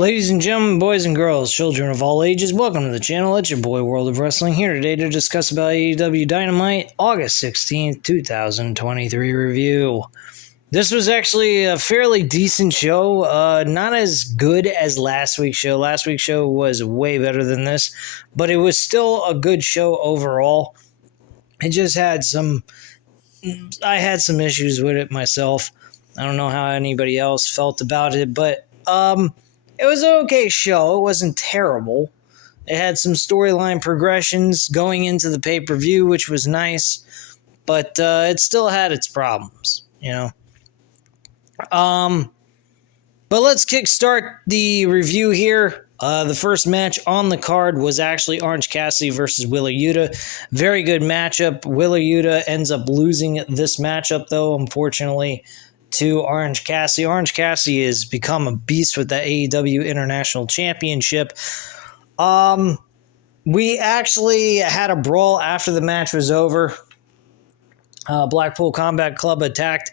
Ladies and gentlemen, boys and girls, children of all ages, welcome to the channel. It's your boy, World of Wrestling, here today to discuss about AEW Dynamite, August 16th, 2023 review. This was actually a fairly decent show, not as good as last week's show. Last week's show was way better than this, but it was still a good show overall. It just had I had some issues with it myself. I don't know how anybody else felt about it, but it was an okay show. It wasn't terrible. It had some storyline progressions going into the pay-per-view, which was nice, but it still had its problems, you know. But let's kickstart the review here. The first match on the card was actually Orange Cassidy versus Wheeler Yuta. Very good matchup. Wheeler Yuta ends up losing this matchup, though, unfortunately, to Orange Cassidy. Orange Cassidy has become a beast with the AEW International Championship. We actually had a brawl after the match was over. Blackpool Combat Club attacked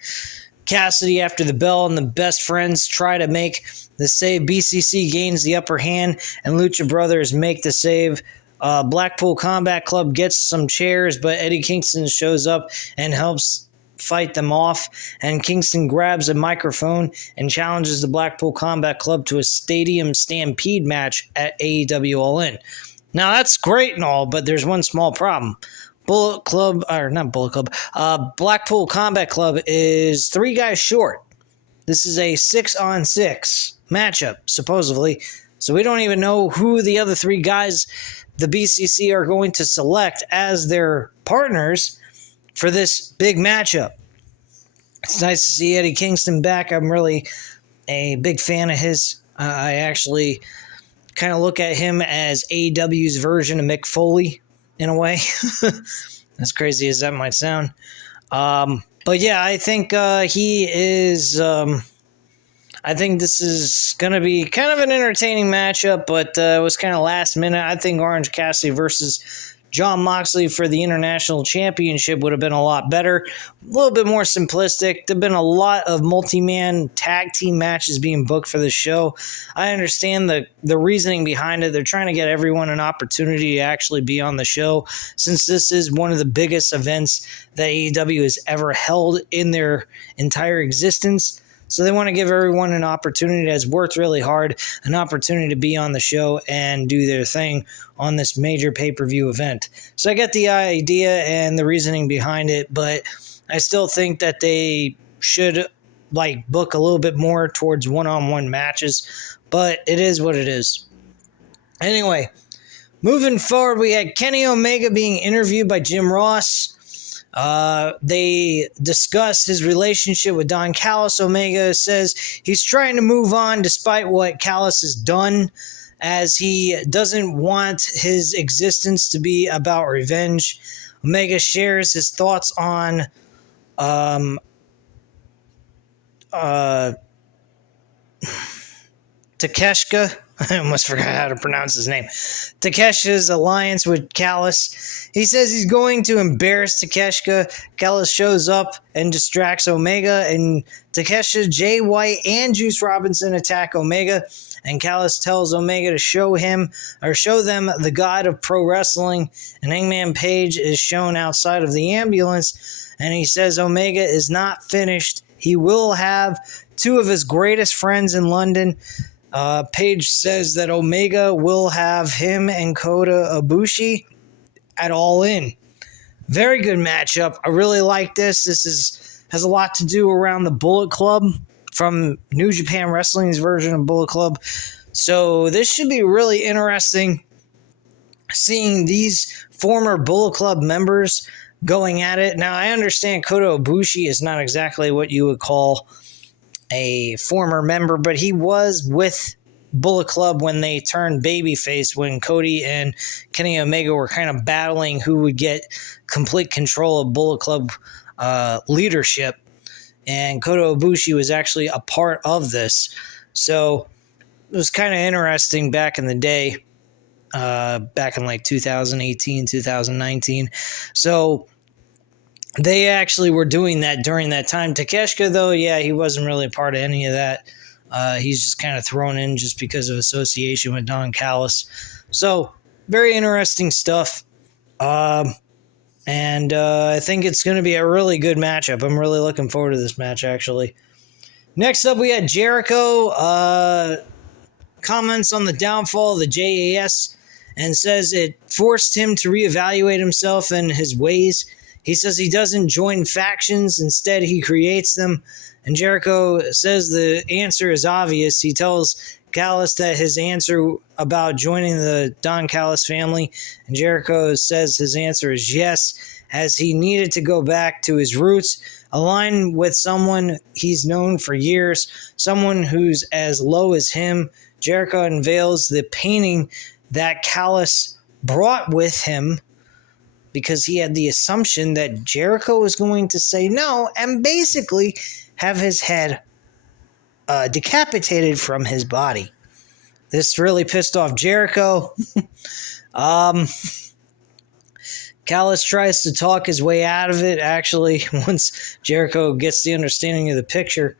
Cassidy after the bell, and the best friends try to make the save. BCC gains the upper hand, and Lucha Brothers make the save. Blackpool Combat Club gets some chairs, but Eddie Kingston shows up and helps fight them off, and Kingston grabs a microphone and challenges the Blackpool Combat Club to a stadium stampede match at AEW All In. Now that's great and all, but there's one small problem. Blackpool Combat Club is 3 guys short. This is a 6-on-6 matchup, supposedly, so we don't even know who the other 3 guys the BCC are going to select as their partners for this big matchup. It's nice to see Eddie Kingston back. I'm really a big fan of his. I actually kind of look at him as AEW's version of Mick Foley, in a way. As crazy as that might sound. But yeah, I think he is... I think this is going to be kind of an entertaining matchup, but it was kind of last minute. I think Orange Cassidy versus Jon Moxley for the International Championship would have been a lot better. A little bit more simplistic. There have been a lot of multi-man tag team matches being booked for the show. I understand the reasoning behind it. They're trying to get everyone an opportunity to actually be on the show, since this is one of the biggest events that AEW has ever held in their entire existence. So they want to give everyone an opportunity that's worked really hard, an opportunity to be on the show and do their thing on this major pay-per-view event. So I get the idea and the reasoning behind it, but I still think that they should book a little bit more towards one-on-one matches, but it is what it is. Anyway, moving forward, we had Kenny Omega being interviewed by Jim Ross. They discuss his relationship with Don Callis. Omega says he's trying to move on despite what Callis has done, as he doesn't want his existence to be about revenge. Omega shares his thoughts on Takeshita. I almost forgot how to pronounce his name. Takeshita's alliance with Callis. He says he's going to embarrass Takeshita. Callis shows up and distracts Omega, and Takeshita, Jay White, and Juice Robinson attack Omega, and Callis tells Omega to show them the god of pro wrestling, and Hangman Page is shown outside of the ambulance, and he says Omega is not finished. He will have 2 of his greatest friends in London. Page says that Omega will have him and Kota Ibushi at All In. Very good matchup. I really like this. This has a lot to do around the Bullet Club from New Japan Wrestling's version of Bullet Club. So this should be really interesting, seeing these former Bullet Club members going at it. Now, I understand Kota Ibushi is not exactly what you would call a former member, but he was with Bullet Club when they turned babyface, when Cody and Kenny Omega were kind of battling who would get complete control of Bullet Club leadership, and Kota Ibushi was actually a part of this. So it was kind of interesting back in the day, back in like 2018, 2019. So they actually were doing that during that time. Takeshita, though, yeah, he wasn't really a part of any of that. He's just kind of thrown in just because of association with Don Callis. So, very interesting stuff. And I think it's going to be a really good matchup. I'm really looking forward to this match, actually. Next up, we had Jericho comments on the downfall of the JAS and says it forced him to reevaluate himself and his ways. He says he doesn't join factions. Instead, he creates them. And Jericho says the answer is obvious. He tells Callis that his answer about joining the Don Callis family, and Jericho says his answer is yes, as he needed to go back to his roots, align with someone he's known for years, someone who's as low as him. Jericho unveils the painting that Callis brought with him because he had the assumption that Jericho was going to say no and basically have his head decapitated from his body. This really pissed off Jericho. Callis tries to talk his way out of it, actually, once Jericho gets the understanding of the picture.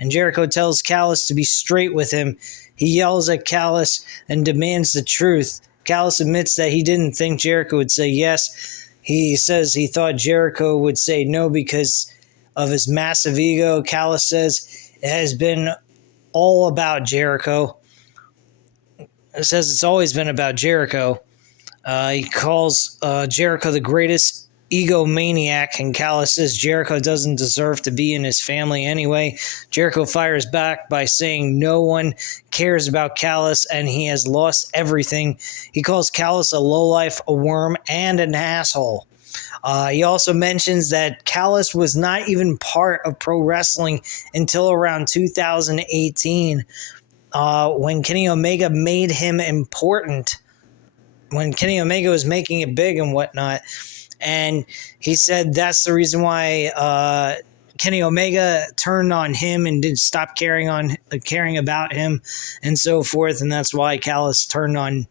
And Jericho tells Callis to be straight with him. He yells at Callis and demands the truth. Callis admits that he didn't think Jericho would say yes. He says he thought Jericho would say no because of his massive ego. Callis says it has been all about Jericho. It says it's always been about Jericho. He calls Jericho the greatest egomaniac, and Callis says Jericho doesn't deserve to be in his family anyway. Jericho fires back by saying no one cares about Callis and he has lost everything. He calls Callis a lowlife, a worm, and an asshole. He also mentions that Callis was not even part of pro wrestling until around 2018 when Kenny Omega made him important, when Kenny Omega was making it big and whatnot. And he said that's the reason why Kenny Omega turned on him and didn't stop caring about him and so forth. And that's why Callis turned on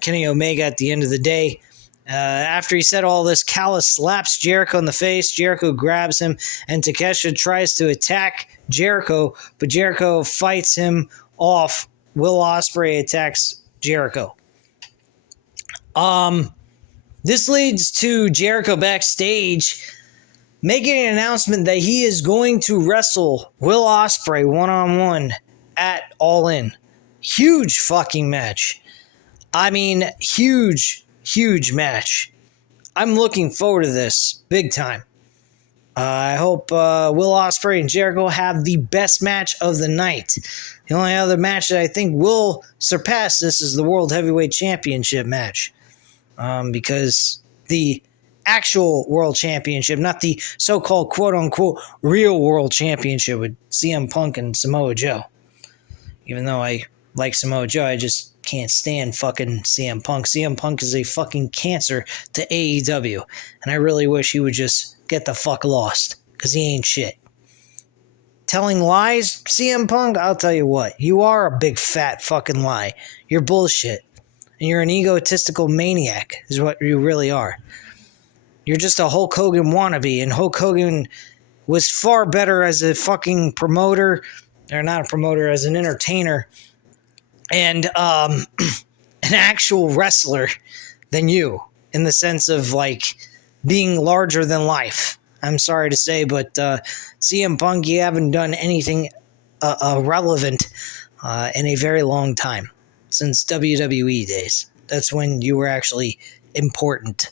Kenny Omega at the end of the day. After he said all this, Callis slaps Jericho in the face. Jericho grabs him, and Takeshita tries to attack Jericho, but Jericho fights him off. Will Ospreay attacks Jericho. This leads to Jericho backstage making an announcement that he is going to wrestle Will Ospreay one-on-one at All In. Huge fucking match. I mean, huge match. I'm looking forward to this big time. I hope Will Ospreay and Jericho have the best match of the night. The only other match that I think will surpass this is the World Heavyweight Championship match. Because the actual World Championship, not the so-called quote-unquote real World Championship with CM Punk and Samoa Joe. Even though I like Samoa Joe, I just can't stand fucking CM Punk. CM Punk is a fucking cancer to AEW. And I really wish he would just get the fuck lost, because he ain't shit. Telling lies, CM Punk, I'll tell you what, you are a big fat fucking lie. You're bullshit. And you're an egotistical maniac, is what you really are. You're just a Hulk Hogan wannabe, and Hulk Hogan was far better as a fucking promoter, or not a promoter, as an entertainer, and an actual wrestler than you, in the sense of, like, being larger than life. I'm sorry to say, but CM Punk, you haven't done anything relevant in a very long time. Since WWE days. That's when you were actually important.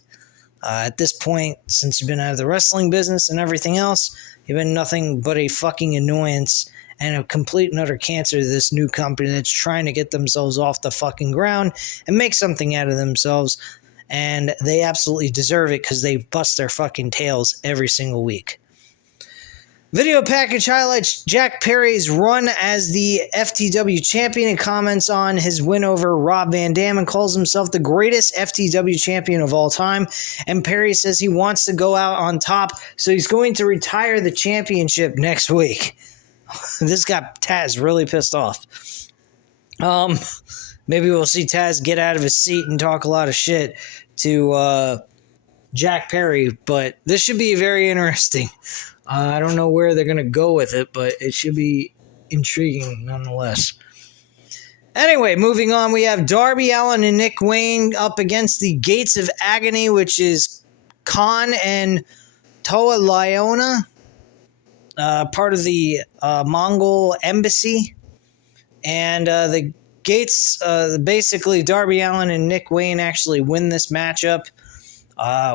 At this point, since you've been out of the wrestling business and everything else, you've been nothing but a fucking annoyance and a complete and utter cancer to this new company that's trying to get themselves off the fucking ground and make something out of themselves. And they absolutely deserve it because they bust their fucking tails every single week. Video package highlights Jack Perry's run as the FTW champion and comments on his win over Rob Van Dam and calls himself the greatest FTW champion of all time. And Perry says he wants to go out on top, so he's going to retire the championship next week. This got Taz really pissed off. Maybe we'll see Taz get out of his seat and talk a lot of shit to Jack Perry, but this should be very interesting. I don't know where they're going to go with it, but it should be intriguing nonetheless. Anyway, moving on, we have Darby Allin and Nick Wayne up against the Gates of Agony, which is Khan and Toa Liona, part of the Mongol embassy. And the Gates, basically Darby Allin and Nick Wayne actually win this matchup.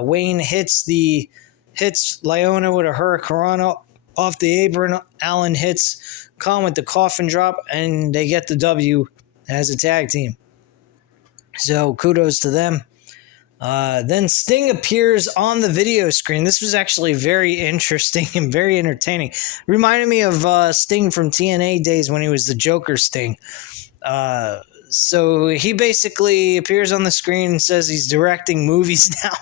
Wayne hits Liona with a hurricanrana off the apron. Allin hits Khan with the coffin drop, and they get the W as a tag team. So kudos to them. Then Sting appears on the video screen. This was actually very interesting and very entertaining. Reminded me of Sting from TNA days when he was the Joker Sting. So he basically appears on the screen and says he's directing movies now.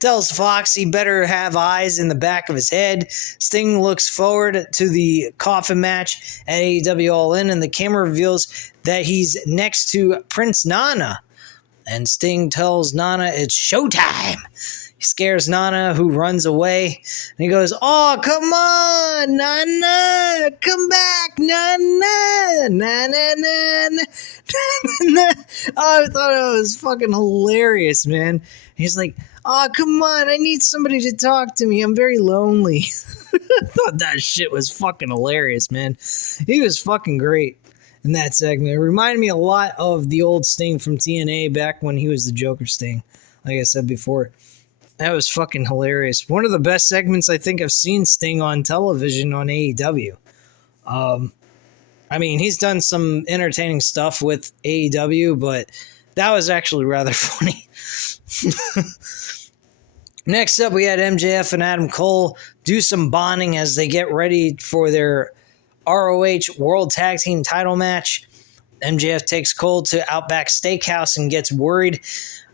Tells Fox he better have eyes in the back of his head. Sting looks forward to the coffin match at AEW All In, and the camera reveals that he's next to Prince Nana. And Sting tells Nana it's showtime. He scares Nana, who runs away. And he goes, "Oh, come on, Nana. Come back, Nana. Nana, Nana, Nana." Oh, I thought it was fucking hilarious, man. He's like, "Oh, come on. I need somebody to talk to me. I'm very lonely." I thought that shit was fucking hilarious, man. He was fucking great in that segment. It reminded me a lot of the old Sting from TNA back when he was the Joker Sting, like I said before. That was fucking hilarious. One of the best segments I think I've seen Sting on television on AEW. I mean, he's done some entertaining stuff with AEW, but that was actually rather funny. Next up, we had MJF and Adam Cole do some bonding as they get ready for their ROH World Tag Team title match. MJF takes Cole to Outback Steakhouse and gets worried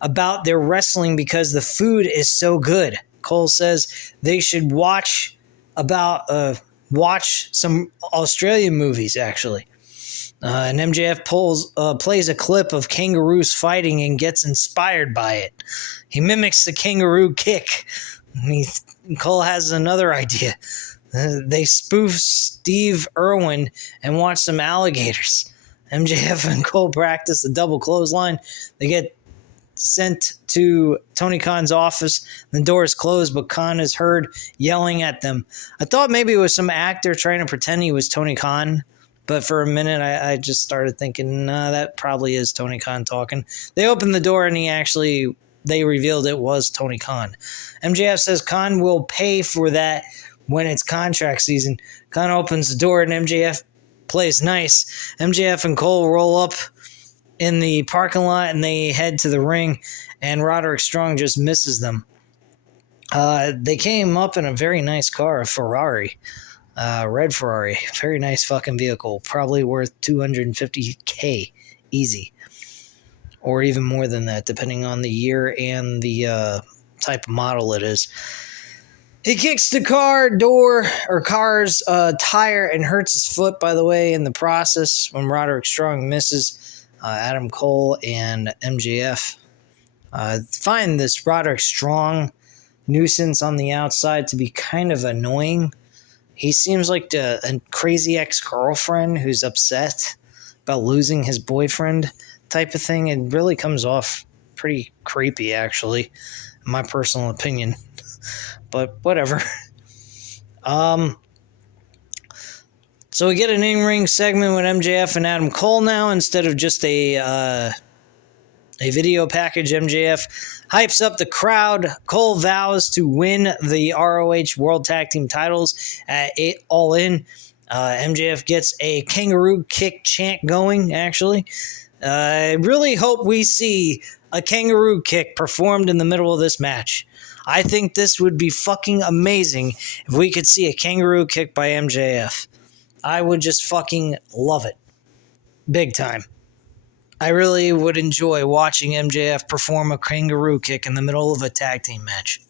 about their wrestling because the food is so good. Cole says they should watch some Australian movies, actually. And MJF plays a clip of kangaroos fighting and gets inspired by it. He mimics the kangaroo kick. Cole has another idea. They spoof Steve Irwin and watch some alligators. MJF and Cole practice the double clothesline. They get sent to Tony Khan's office. The door is closed, but Khan is heard yelling at them. I thought maybe it was some actor trying to pretend he was Tony Khan, but for a minute I just started thinking, nah, that probably is Tony Khan talking. They opened the door and they revealed it was Tony Khan. MJF says Khan will pay for that when it's contract season. Khan opens the door and MJF plays nice. MJF and Cole roll up in the parking lot and they head to the ring, and Roderick Strong just misses them. They came up in a very nice car, a Ferrari, red Ferrari, very nice fucking vehicle, probably worth $250K easy, or even more than that, depending on the year and the type of model it is. He kicks the car's tire and hurts his foot, by the way, in the process when Roderick Strong misses. Adam Cole and MJF find this Roderick Strong nuisance on the outside to be kind of annoying. He seems like a crazy ex-girlfriend who's upset about losing his boyfriend type of thing. It really comes off pretty creepy, actually, in my personal opinion. But whatever. So we get an in-ring segment with MJF and Adam Cole now instead of just a video package. MJF hypes up the crowd. Cole vows to win the ROH World Tag Team titles at All In. MJF gets a kangaroo kick chant going, actually. I really hope we see a kangaroo kick performed in the middle of this match. I think this would be fucking amazing if we could see a kangaroo kick by MJF. I would just fucking love it. Big time. I really would enjoy watching MJF perform a kangaroo kick in the middle of a tag team match.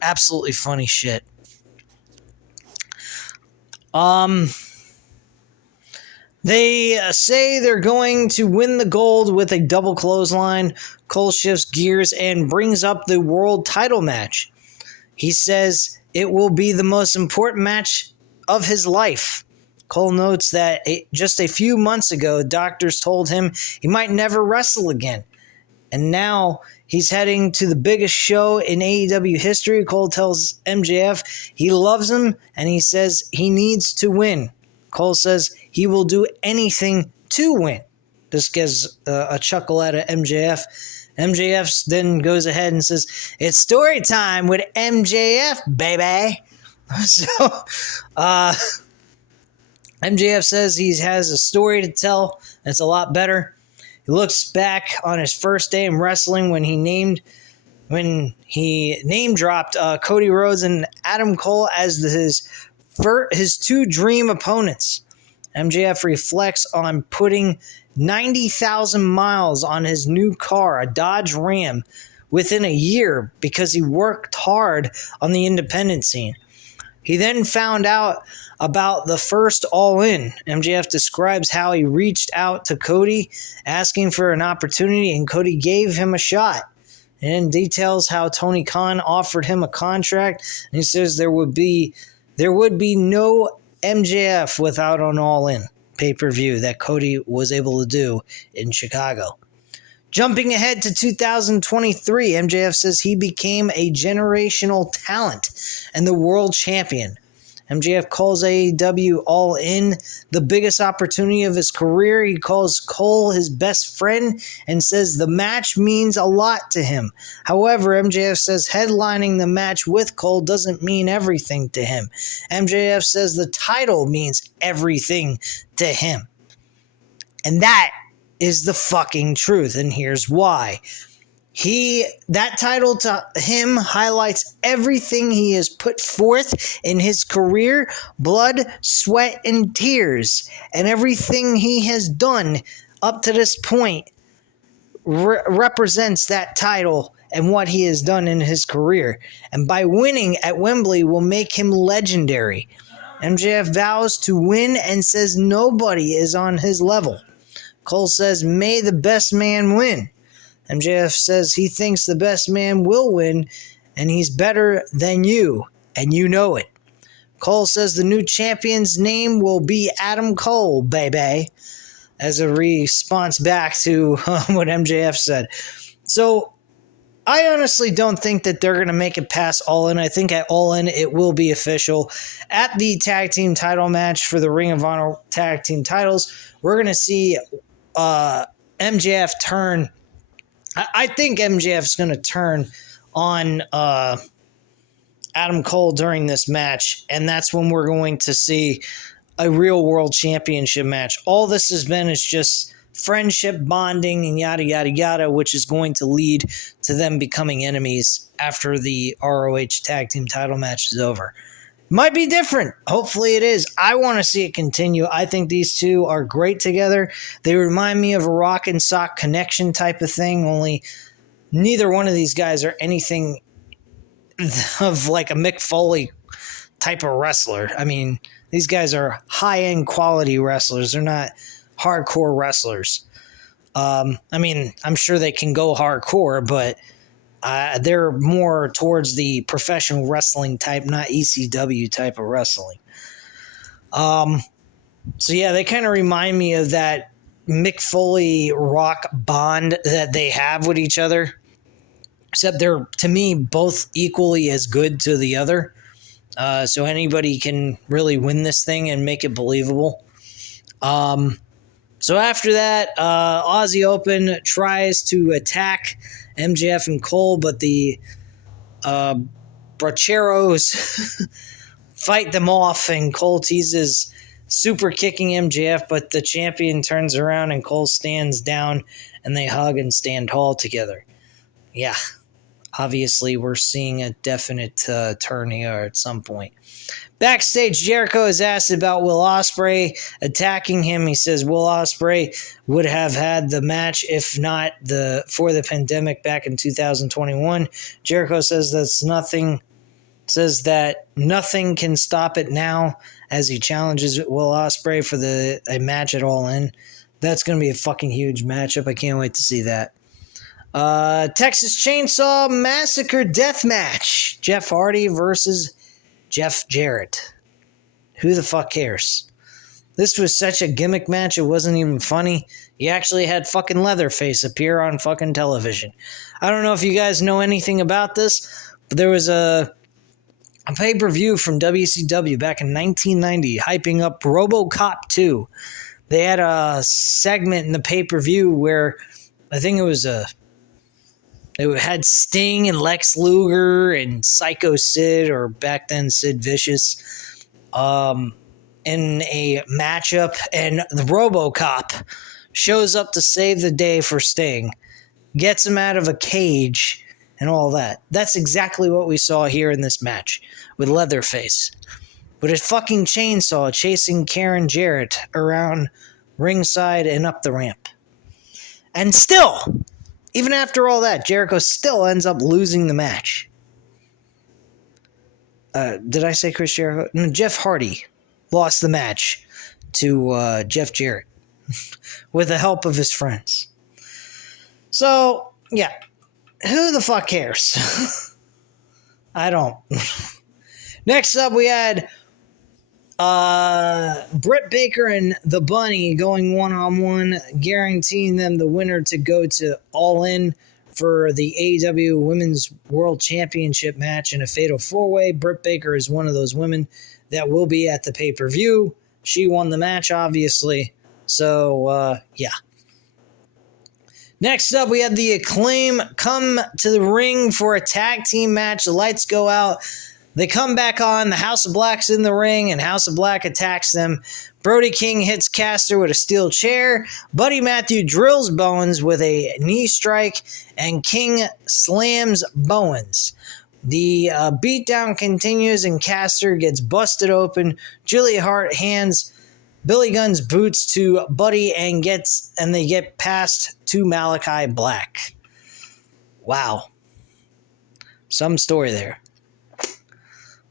Absolutely funny shit. They say they're going to win the gold with a double clothesline. Cole shifts gears and brings up the world title match. He says it will be the most important match of his life. Cole notes that just a few months ago, doctors told him he might never wrestle again. And now he's heading to the biggest show in AEW history. Cole tells MJF he loves him and he says he needs to win. Cole says he will do anything to win. This gets a chuckle out of MJF. MJF then goes ahead and says, "It's story time with MJF, baby." So, MJF says he has a story to tell. It's a lot better. He looks back on his first day in wrestling when he name dropped Cody Rhodes and Adam Cole as his two dream opponents. MJF reflects on putting 90,000 miles on his new car, a Dodge Ram, within a year because he worked hard on the independent scene. He then found out about the first All In. MJF describes how he reached out to Cody asking for an opportunity and Cody gave him a shot. And details how Tony Khan offered him a contract. And he says there would be no MJF without an All In pay-per-view that Cody was able to do in Chicago. Jumping ahead to 2023, MJF says he became a generational talent and the world champion. MJF calls AEW All In the biggest opportunity of his career. He calls Cole his best friend and says the match means a lot to him. However, MJF says headlining the match with Cole doesn't mean everything to him. MJF says the title means everything to him. And that is the fucking truth, and here's why. That title to him highlights everything he has put forth in his career, blood, sweat, and tears, and everything he has done up to this point represents that title and what he has done in his career. And by winning at Wembley will make him legendary. MJF vows to win and says nobody is on his level. Cole says, "May the best man win." MJF says he thinks the best man will win, and he's better than you, and you know it. Cole says the new champion's name will be Adam Cole, baby, as a response back to what MJF said. So, I honestly don't think that they're going to make it past All In. I think at All In it will be official. At the tag team title match for the Ring of Honor tag team titles, we're going to see MJF turn. I think MJF is going to turn on Adam Cole during this match, and that's when we're going to see a real world championship match. All this has been is just friendship, bonding, and yada, yada, yada, which is going to lead to them becoming enemies after the ROH tag team title match is over. Might be different. Hopefully it is. I want to see it continue. I think these two are great together. They remind me of a rock and sock connection type of thing, only neither one of these guys are anything of like a Mick Foley type of wrestler. I mean, these guys are high-end quality wrestlers. They're not hardcore wrestlers. I mean, I'm sure they can go hardcore, but they're more towards the professional wrestling type, not ECW type of wrestling. So yeah, they kind of remind me of that Mick Foley Rock bond that they have with each other, except they're, to me, both equally as good to the other. So anybody can really win this thing and make it believable. So after that, Aussie Open tries to attack MJF and Cole, but the Bracheros fight them off, and Cole teases super kicking MJF, but the champion turns around and Cole stands down, and they hug and stand tall together. Yeah, obviously we're seeing a definite turn here at some point. Backstage, Jericho is asked about Will Ospreay attacking him. He says Will Ospreay would have had the match if not for the pandemic back in 2021. Jericho says that nothing can stop it now as he challenges Will Ospreay for a match at All In. That's going to be a fucking huge matchup. I can't wait to see that. Texas Chainsaw Massacre Death Match. Jeff Hardy versus Jeff Jarrett. Who the fuck cares? This was such a gimmick match, it wasn't even funny. He actually had fucking Leatherface appear on fucking television. I don't know if you guys know anything about this, but there was a pay-per-view from WCW back in 1990 hyping up RoboCop 2. They had a segment in the pay-per-view where I think it had Sting and Lex Luger and Psycho Sid, or back then Sid Vicious, in a matchup, and the RoboCop shows up to save the day for Sting, gets him out of a cage, and all that. That's exactly what we saw here in this match with Leatherface, with a fucking chainsaw chasing Karen Jarrett around ringside and up the ramp. And still, even after all that, Jericho still ends up losing the match. Did I say Chris Jericho? No, Jeff Hardy lost the match to Jeff Jarrett with the help of his friends. So, yeah. Who the fuck cares? I don't. Next up, we had Britt Baker and the Bunny going one-on-one, guaranteeing them the winner to go to All In for the AEW Women's World Championship match in a fatal four-way. Britt Baker is one of those women that will be at the pay-per-view. She won the match, obviously. So, yeah. Next up, we had the Acclaim come to the ring for a tag team match. The lights go out. They come back on. The House of Black's in the ring, and House of Black attacks them. Brody King hits Caster with a steel chair. Buddy Matthew drills Bowens with a knee strike, and King slams Bowens. The beatdown continues, and Caster gets busted open. Julia Hart hands Billy Gunn's boots to Buddy and they get passed to Malachi Black. Wow. Some story there.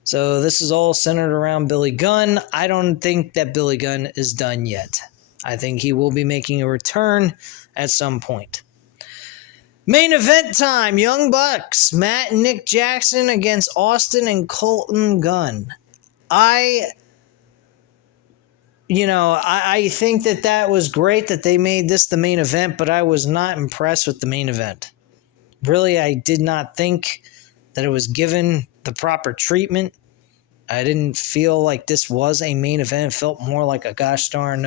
So this is all centered around Billy Gunn. I don't think that Billy Gunn is done yet. I think he will be making a return at some point. Main event time. Young Bucks. Matt and Nick Jackson against Austin and Colton Gunn. I think that was great that they made this the main event, but I was not impressed with the main event. Really, I did not think that it was given the proper treatment. I didn't feel like this was a main event. It felt more like a gosh darn,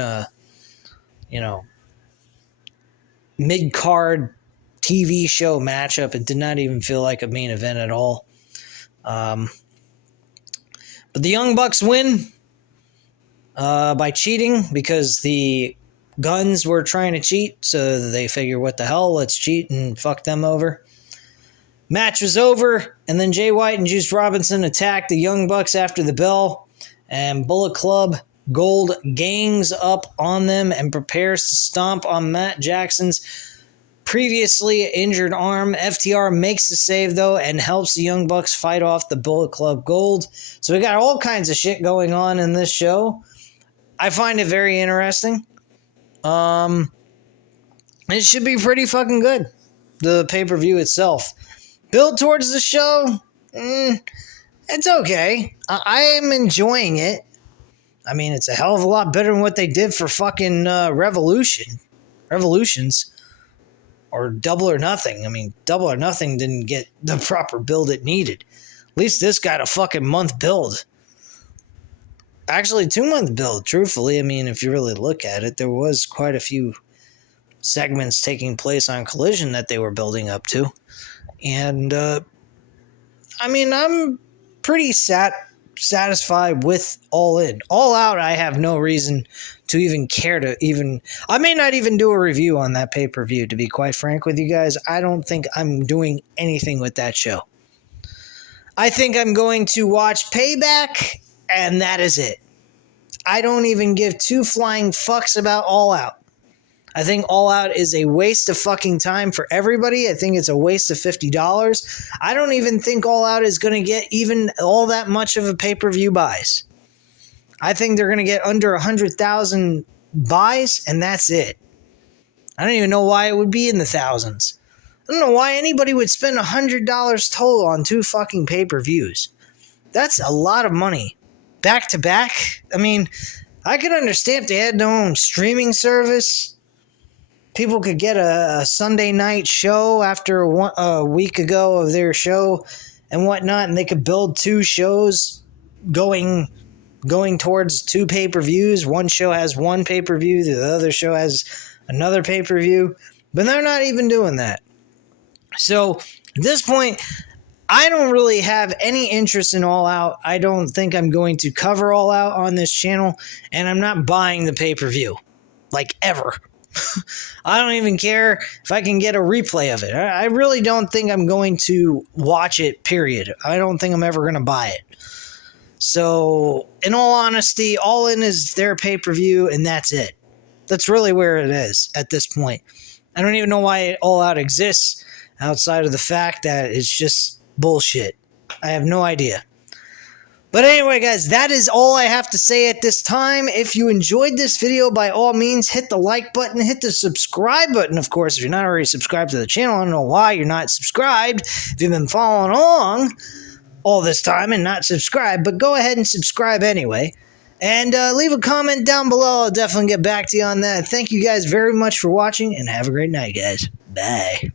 mid-card TV show matchup. It did not even feel like a main event at all. But the Young Bucks win by cheating, because the Guns were trying to cheat, so they figure, what the hell, let's cheat and fuck them over. Match was over, and then Jay White and Juice Robinson attacked the Young Bucks after the bell, and Bullet Club Gold gangs up on them and prepares to stomp on Matt Jackson's previously injured arm. FTR makes the save, though, and helps the Young Bucks fight off the Bullet Club Gold. So we got all kinds of shit going on in this show. I find it very interesting. It should be pretty fucking good, the pay-per-view itself. Build towards the show, it's okay. I am enjoying it. I mean, it's a hell of a lot better than what they did for fucking Revolutions, or Double or Nothing. I mean, Double or Nothing didn't get the proper build it needed. At least this got a fucking month build. Actually, 2-month build, truthfully. I mean, if you really look at it, there was quite a few segments taking place on Collision that they were building up to. And, I mean, I'm pretty satisfied with All In. All Out, I have no reason to even care to even... I may not even do a review on that pay-per-view, to be quite frank with you guys. I don't think I'm doing anything with that show. I think I'm going to watch Payback, and that is it. I don't even give two flying fucks about All Out. I think All Out is a waste of fucking time for everybody. I think it's a waste of $50. I don't even think All Out is going to get even all that much of a pay-per-view buys. I think they're going to get under 100,000 buys, and that's it. I don't even know why it would be in the thousands. I don't know why anybody would spend $100 total on 2 fucking pay-per-views. That's a lot of money. Back to back? I mean, I could understand if they had their own streaming service. People could get a Sunday night show after a week ago of their show and whatnot, and they could build two shows going towards two pay-per-views. One show has one pay-per-view, the other show has another pay-per-view, but they're not even doing that. So at this point, I don't really have any interest in All Out. I don't think I'm going to cover All Out on this channel, and I'm not buying the pay-per-view, like ever. I don't even care if I can get a replay of it. I really don't think I'm going to watch it, period. I don't think I'm ever going to buy it. So, in all honesty, All In is their pay-per-view, and that's it. That's really where it is at this point. I don't even know why All Out exists outside of the fact that it's just bullshit. I have no idea. But anyway, guys, that is all I have to say at this time. If you enjoyed this video, by all means, hit the like button, hit the subscribe button, of course. If you're not already subscribed to the channel, I don't know why you're not subscribed. If you've been following along all this time and not subscribed, but go ahead and subscribe anyway. And leave a comment down below. I'll definitely get back to you on that. Thank you guys very much for watching, and have a great night, guys. Bye.